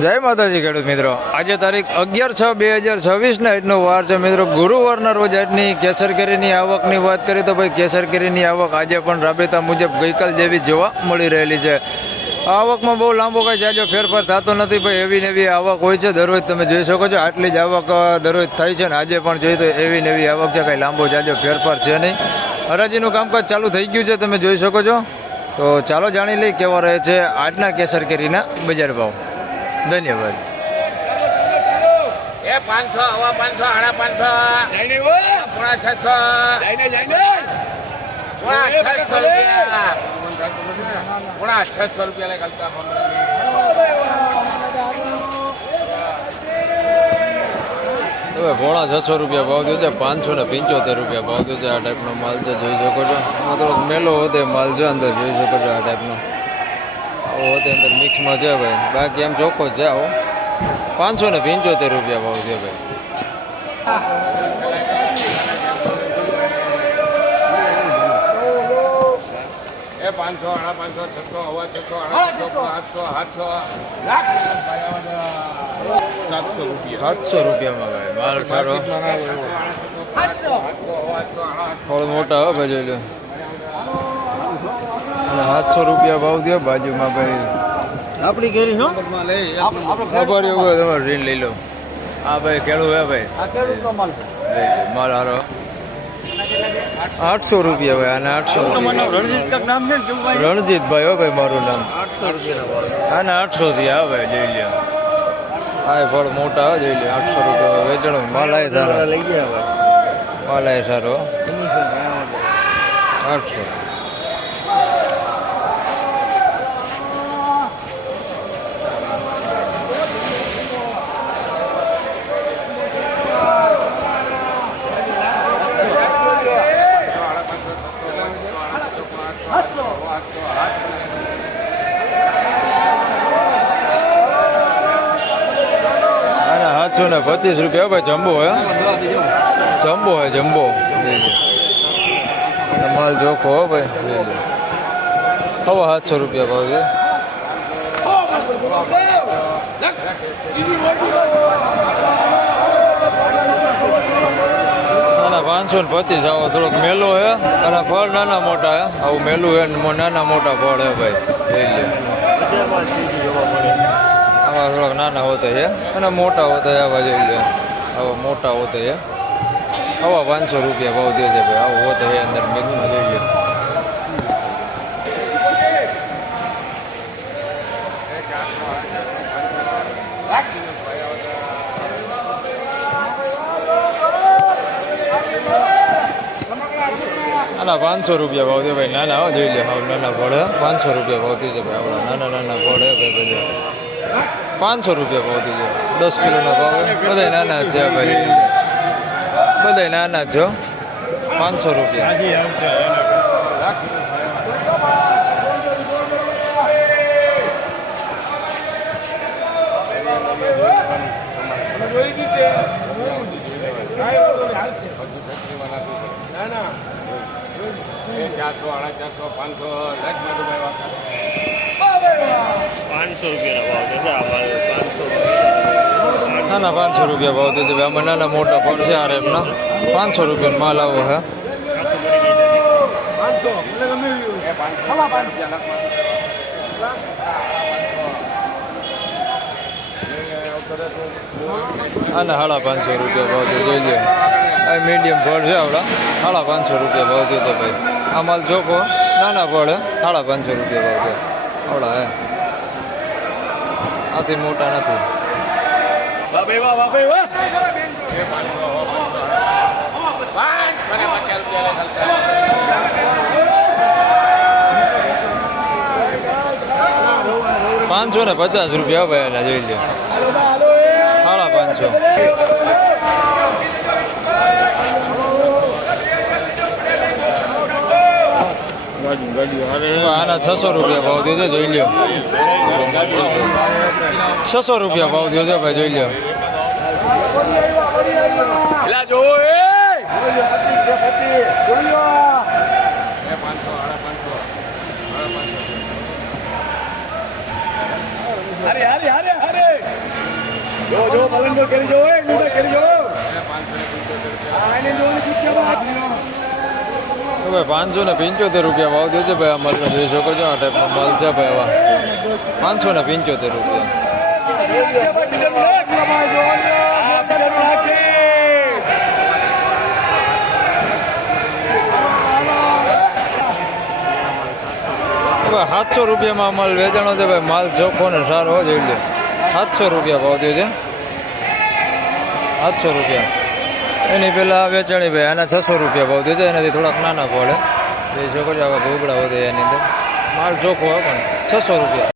જય માતાજી ખેડૂત મિત્રો, આજે તારીખ 11/6/2026 આજનો વાર છે મિત્રો. ગુરુવારના રોજ આજની કેસર કેરીની આવકની વાત કરીએ તો ભાઈ કેસર કેરીની આવક આજે પણ રાબેતા મુજબ ગઈકાલ જેવી જોવા મળી રહેલી છે. આવકમાં બહુ લાંબો કાંઈ જાજો ફેરફાર થતો નથી ભાઈ, એવી નવી આવક હોય છે દરરોજ. તમે જોઈ શકો છો આટલી જ આવક દરરોજ થાય છે ને આજે પણ જોઈએ તો એવી નવી આવક છે, કાંઈ લાંબો જાજો ફેરફાર છે નહીં. હરાજીનું કામકાજ ચાલુ થઈ ગયું છે, તમે જોઈ શકો છો. તો ચાલો જાણી લઈ કેવા રહે છે આજના કેસર કેરીના બજાર ભાવ. ધન્યવાદ. 500 હવા 500 500 રૂપિયા હવે પોણા 600 રૂપિયા ભાવ થયો છે. 575 રૂપિયા ભાવ થયો છે. આ ટાઈપનો માલ છે, જોઈ શકો છો. આમાં થોડોક મેલો હોતે માલ છે અંદર, જોઈ શકો છો. આ ટાઈપનો આવો હોતે અંદર મિક્સમાં છે ભાઈ, બાકી એમ ચોખ્ખો જ છે. આવો 575 રૂપિયા ભાવ છે ભાઈ. 500 500 600 હવા 600 700 રૂપિયા 700 રૂપિયામાં ભાઈ માલ સારો, થોડો મોટા હો ભાઈ, જોઈ લો. અને 700 રૂપિયા ભાવ થયો બાજુમાં ભાઈ આપણી કેરી છો ખબર એવું હોય તમારે રીન લઈ લો. હા ભાઈ ખેડૂત હે ભાઈ, માલ સારો 800 રૂપિયા ભાઈ. અને 800 રણજીતભાઈ હો ભાઈ મારું નામ. આને 800 થી હા ભાઈ, જોઈ લ્યો. હા ફળ મોટા હો, જોઈ લ્યો. 800 રૂપિયા વેચણો માલ આય સારો, માલ આય સારો 800. અને 725 રૂપિયા ભાઈ. જમ્બો હે, જમ્બો હે, જમ્બો. માલ જોખો હો ભાઈ, હવે 700 રૂપિયા ભાવ છે. નાના 525. આવો થોડોક મેલો હે અને ફળ નાના મોટા હે. આવું મેલું હે, નાના મોટા ફળ હે ભાઈ, આવા થોડાક નાના હોતા છે અને મોટા હોતા આવા જોઈ લે. આવા મોટા હોતા છે. આવા 500 રૂપિયા ભાવ દે છે ભાઈ. આવું હોતા છે અંદર મિક્સમાં, જોઈ લે. આના 500 રૂપિયા ભાવ દે ભાઈ. નાના હો, જોઈ લે. હાવ નાના ફળ હે, 500 રૂપિયા ભાવ દે ભાઈ. આવડા નાના નાના ફળ હે ભાઈ બધા. 500 રૂપિયા ભાવ દીધો. 10 કિલોના ભાવ બધા નાના છે ભાઈ, બધા નાના છો. 500 રૂપિયા. નાના 500 રૂપિયા ભાવ દીધો. આમાં નાના મોટા પણ છે આ રેપના. 500 રૂપિયા માલ આવો હે. આના 550 રૂપિયા ભાવ દીધો, જોઈ લો. આ મીડિયમ ફળ છે આવડા. 550 રૂપિયા ભાવ દીધો ભાઈ. આ માલ ચોખ્ખો નાના ફળ હે. 550 રૂપિયા ભાવ છે આવડા હે. આથી મોટા નથી. 550 રૂપિયા ભાઈ એના, જોઈ લે. 550. આના 600 રૂપિયા ભાવ દે છે, જોઈ લ્યો. 600 રૂપિયા ભાવ દે છે ભાઈ, જોઈ લ્યો. હરે હરે હરે હરે ભાઈ 575 રૂપિયા ભાવ દેજો ભાઈ. આ માલનો જોઈ શકો છો. આ ટાઈપનો માલ છે ભાઈ. આવા 575 રૂપિયા. ભાઈ 700 રૂપિયામાં માલ વેચાણો છે ભાઈ. માલ ચોખ્ખો ને સારો હોય જોઈ લે. 700 રૂપિયા ભાવ દે છે. 700 રૂપિયા. એની પેલા વેચાણી ભાઈ આના 600 રૂપિયા ભાવ દે છે. એનાથી થોડાક નાના પડે. એ છોકરી આવા ભોગડા વધે એની અંદર માલ ચોખ્ખો હોય પણ 600 રૂપિયા.